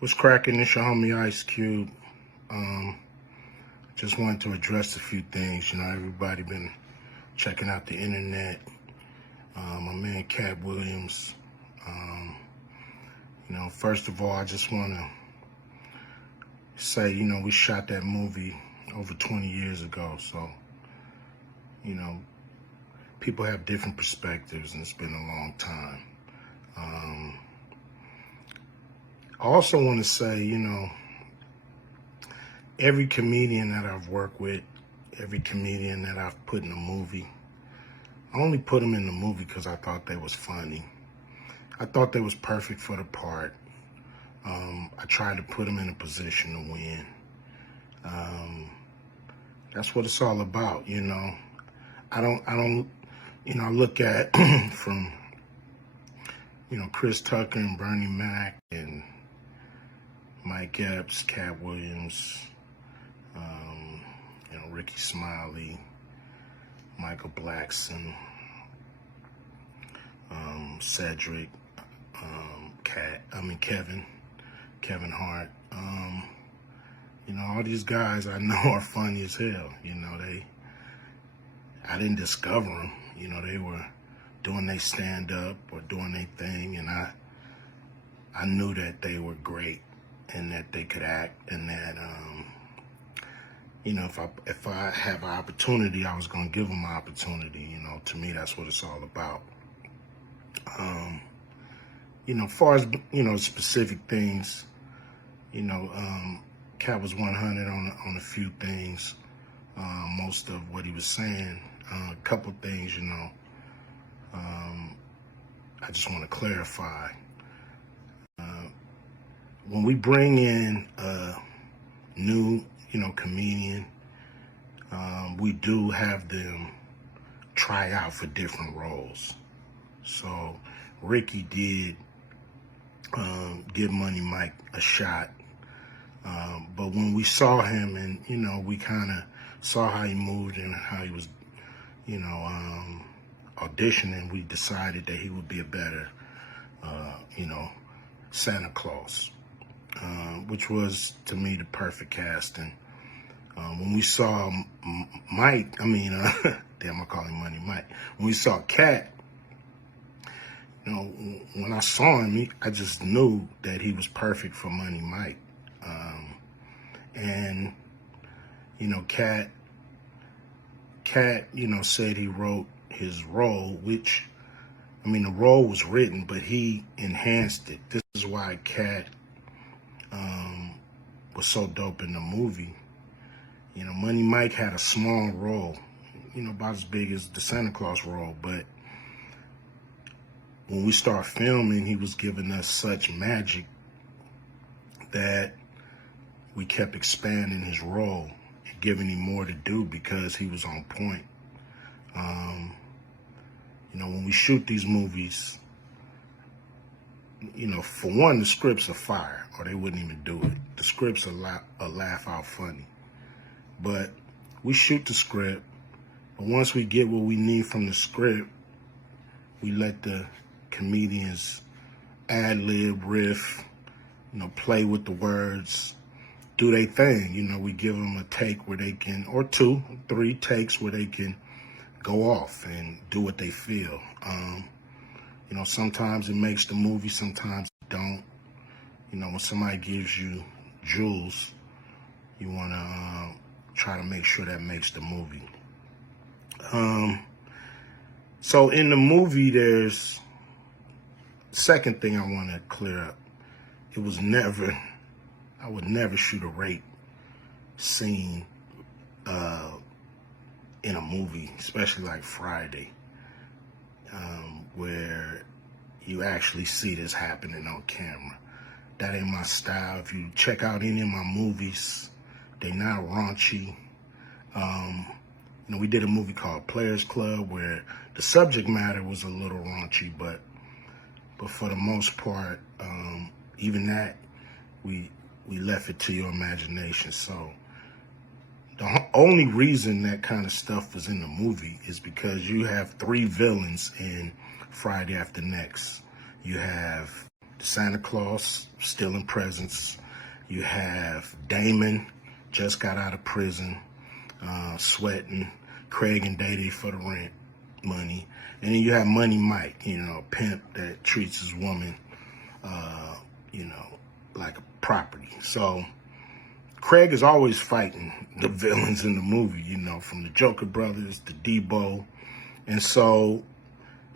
What's cracking? It's your homie Ice Cube. Just wanted to address a few things. Everybody been checking out the internet. My man Katt Williams. First of all, I just want to say, we shot that movie over 20 years ago. So, people have different perspectives, and it's been a long time. I also want to say, every comedian that I've worked with, every comedian that I've put in a movie, I only put them in the movie because I thought they was funny. I thought they was perfect for the part. I tried to put them in a position to win. That's what it's all about, I look at from, Chris Tucker and Bernie Mac and Mike Epps, Katt Williams, Ricky Smiley, Michael Blackson, Cedric, Kevin Hart. All these guys I know are funny as hell. I didn't discover them. They were doing their stand-up or doing their thing, and I knew that they were great and that they could act, and that if I have an opportunity, I was gonna give them an opportunity. To me, that's what it's all about. As far as specific things, Katt was 100 on a few things. Most of what he was saying, a couple things, I just want to clarify. When we bring in a new, comedian, we do have them try out for different roles. So Ricky did give Money Mike a shot. But when we saw him and, we kind of saw how he moved and how he was, auditioning, we decided that he would be a better, Santa Claus, which was, to me, the perfect casting. When we saw Mike, damn, I call him Money Mike. When we saw Katt, when I saw him, I just knew that he was perfect for Money Mike. And, Katt, said he wrote his role, which, the role was written, but he enhanced it. This is why Katt was so dope in the movie. Money Mike had a small role, about as big as the Santa Claus role, but when we start filming, he was giving us such magic that we kept expanding his role and giving him more to do because he was on point. When we shoot these movies, for one, the scripts are fire, or they wouldn't even do it. The scripts are laugh out funny. But we shoot the script, but once we get what we need from the script, we let the comedians ad-lib, riff, play with the words, do their thing. We give them a take where they can, or 2, 3 takes where they can go off and do what they feel. Sometimes it makes the movie, sometimes it don't. When somebody gives you jewels, you want to try to make sure that makes the movie. So in the movie, there's second thing I want to clear up. I would never shoot a rape scene in a movie, especially like Friday, where you actually see this happening on camera. That ain't my style. If you check out any of my movies, they're not raunchy. We did a movie called Players Club where the subject matter was a little raunchy, but for the most part, even that, we left it to your imagination. So the only reason that kind of stuff was in the movie is because you have 3 villains in Friday After Next. You have Santa Claus stealing presents. You have Damon, just got out of prison, sweating. Craig and Day for the rent money. And then you have Money Mike, a pimp that treats his woman, like a property. So Craig is always fighting the villains in the movie, from the Joker brothers to Debo. And so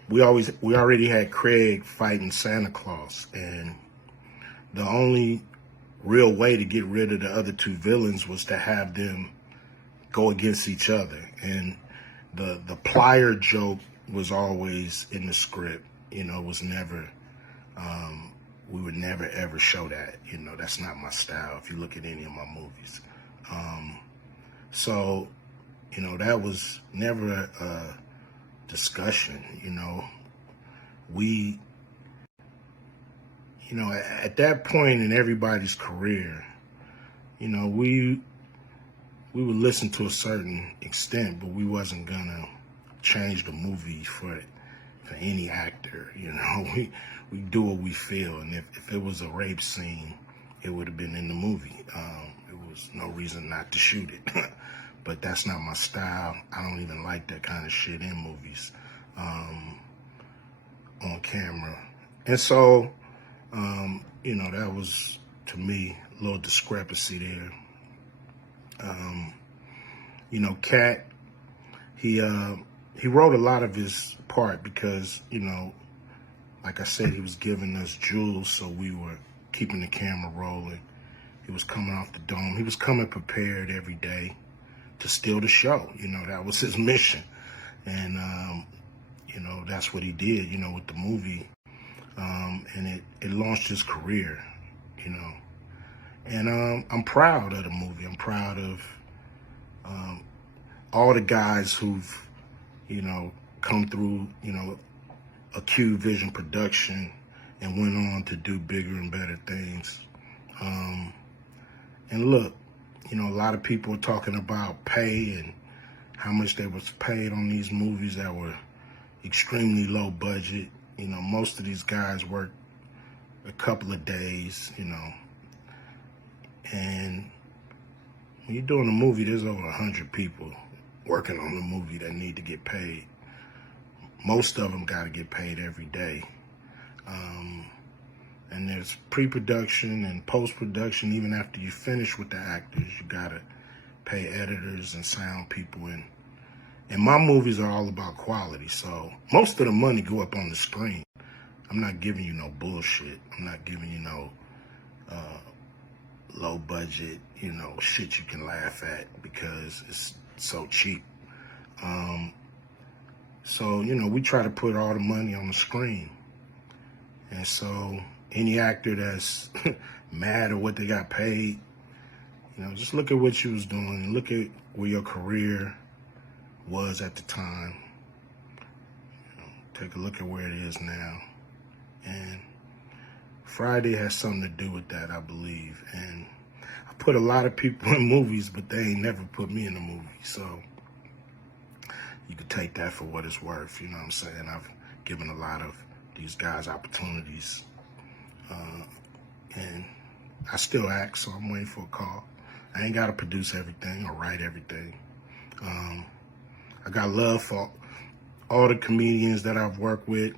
we already had Craig fighting Santa Claus. And the only real way to get rid of the other two villains was to have them go against each other. And the plier joke was always in the script, it was never, we would never ever show that, that's not my style if you look at any of my movies. So, that was never a discussion, we, at that point in everybody's career, we would listen to a certain extent, but we wasn't gonna change the movie for any actor. We do what we feel, and if it was a rape scene, it would have been in the movie. There was no reason not to shoot it. But that's not my style. I don't even like that kind of shit in movies, on camera. And so, that was, to me, a little discrepancy there. Katt, he wrote a lot of his part because, like I said, he was giving us jewels, so we were keeping the camera rolling. He was coming off the dome. He was coming prepared every day to steal the show. That was his mission. And, that's what he did, with the movie. And it launched his career, And I'm proud of the movie. I'm proud of all the guys who've, come through, a Q Vision production and went on to do bigger and better things. And look, a lot of people are talking about pay and how much they was paid on these movies that were extremely low budget. Most of these guys work a couple of days, and when you're doing a movie, there's over 100 people working on the movie that need to get paid. Most of them got to get paid every day. And there's pre-production and post-production. Even after you finish with the actors, you got to pay editors and sound people. And my movies are all about quality. So most of the money go up on the screen. I'm not giving you no bullshit. I'm not giving you no low budget, shit you can laugh at because it's so cheap. So, we try to put all the money on the screen. And so any actor that's mad at what they got paid, just look at what you was doing. Look at where your career was at the time. Take a look at where it is now. And Friday has something to do with that, I believe. And I put a lot of people in movies, but they ain't never put me in a movie. So you could take that for what it's worth. You know what I'm saying? I've given a lot of these guys opportunities. And I still act, so I'm waiting for a call. I ain't got to produce everything or write everything. I got love for all the comedians that I've worked with.